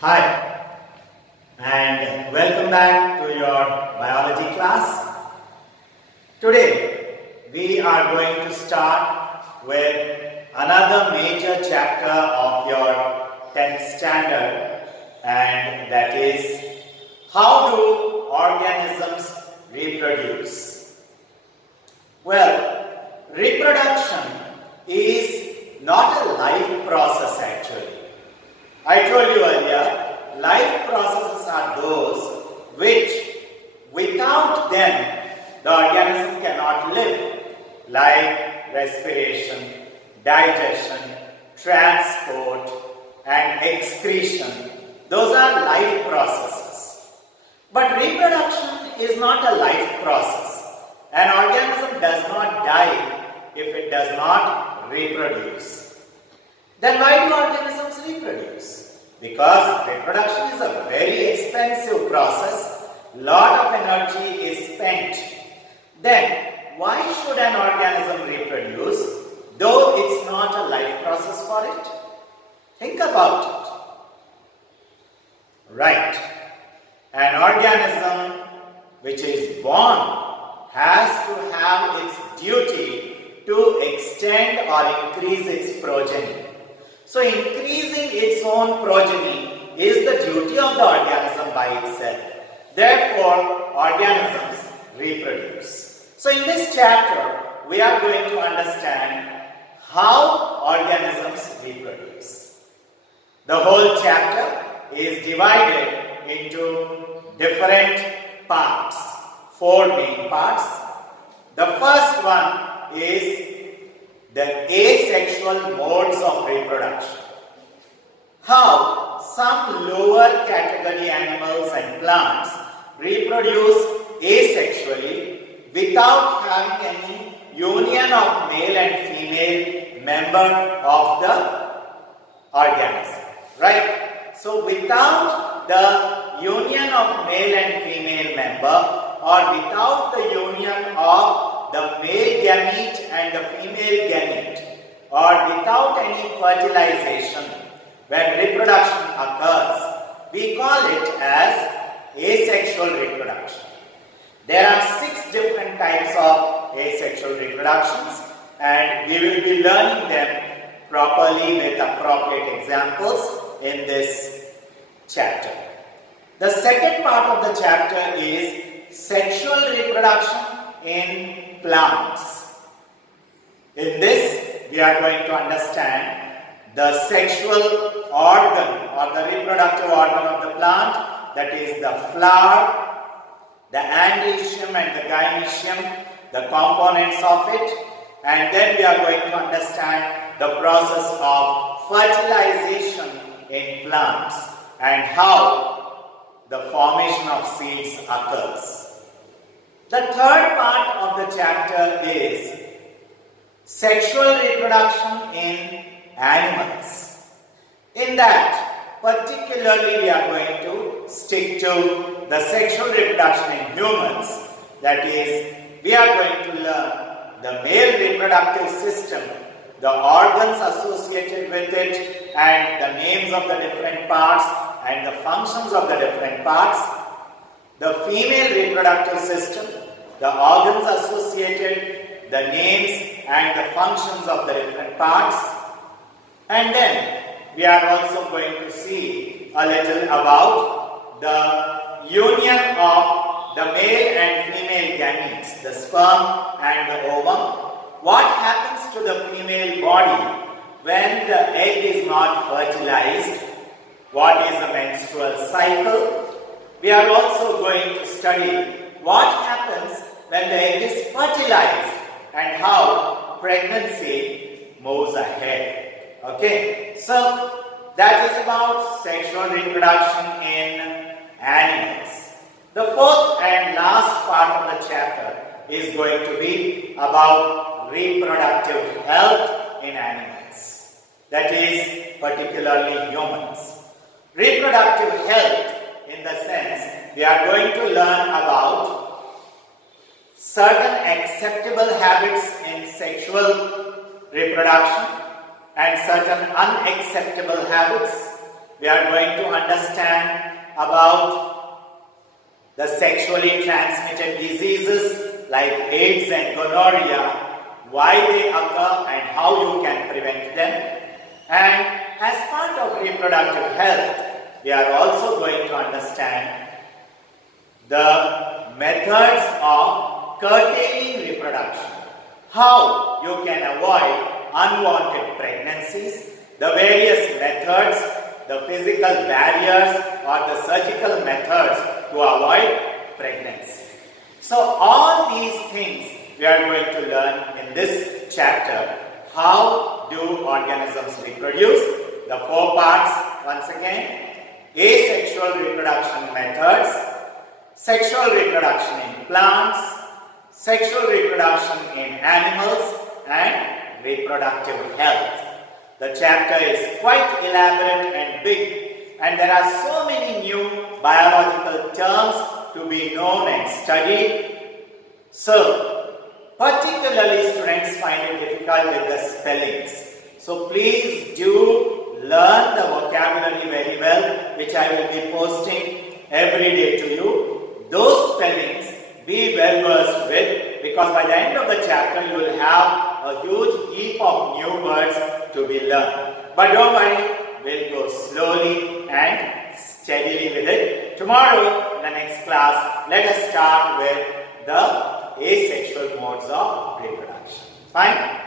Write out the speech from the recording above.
Hi, and welcome back to your biology class. Today, we are going to start with another major chapter of your 10th standard, and that is how do organisms reproduce? Well, reproduction is not a life process actually. I told you earlier, life processes are those which without them the organism cannot live, like respiration, digestion, transport and excretion. Those are life processes. But reproduction is not a life process. An organism does not die if it does not reproduce. Then why do organisms reproduce? Because reproduction is a very expensive process. Lot of energy is spent. Then why should an organism reproduce though it's not a life process for it? Think about it. Right. An organism which is born has to have its duty to extend or increase its progeny. So increasing its own progeny is the duty of the organism by itself. Therefore, organisms reproduce. So in this chapter, we are going to understand how organisms reproduce. The whole chapter is divided into different parts, 4 main parts. The first one is the asexual modes of reproduction. How some lower category animals and plants reproduce asexually without having any union of male and female member of the organism. Right? So without the union of male and female member or without the union of the male gamete and the female gamete or without any fertilization, when reproduction occurs, we call it as asexual reproduction. There are 6 different types of asexual reproductions and we will be learning them properly with appropriate examples in this chapter. The second part of the chapter is sexual reproduction in plants. In this, we are going to understand the sexual organ or the reproductive organ of the plant, that is the flower, the androecium and the gynoecium, the components of it, and then we are going to understand the process of fertilization in plants and how the formation of seeds occurs. The third part of the chapter is sexual reproduction in animals. In that, particularly we are going to stick to the sexual reproduction in humans. That is, we are going to learn the male reproductive system, the organs associated with it, and the names of the different parts and the functions of the different parts. The female reproductive system, the organs associated, the names and the functions of the different parts. And then we are also going to see a little about the union of the male and female gametes, the sperm and the ovum. What happens to the female body when the egg is not fertilized? What is the menstrual cycle? We are also going to study what happens when the egg is fertilized and how pregnancy moves ahead. Okay, so that is about sexual reproduction in animals. The fourth and last part of the chapter is going to be about reproductive health in animals. That is particularly humans. Reproductive health in the sense we are going to learn about certain acceptable habits in sexual reproduction and certain unacceptable habits. we are going to understand about the sexually transmitted diseases like AIDS and gonorrhea, why they occur and how you can prevent them. And as part of reproductive health, we are also going to understand the methods of curtailing reproduction, how you can avoid unwanted pregnancies, the various methods, the physical barriers or the surgical methods to avoid pregnancy. So all these things we are going to learn in this chapter. How do organisms reproduce? The 4 parts once again. Asexual reproduction methods, sexual reproduction in plants, sexual reproduction in animals, and reproductive health. The chapter is quite elaborate and big, and there are so many new biological terms to be known and studied. So, particularly students find it difficult with the spellings. So please do learn the vocabulary very well, which I will be posting every day to you. Those spellings be well versed with, because by the end of the chapter you will have a huge heap of new words to be learned. But don't worry, we'll go slowly and steadily with it. Tomorrow in the next class, let us start with the asexual modes of reproduction. Fine?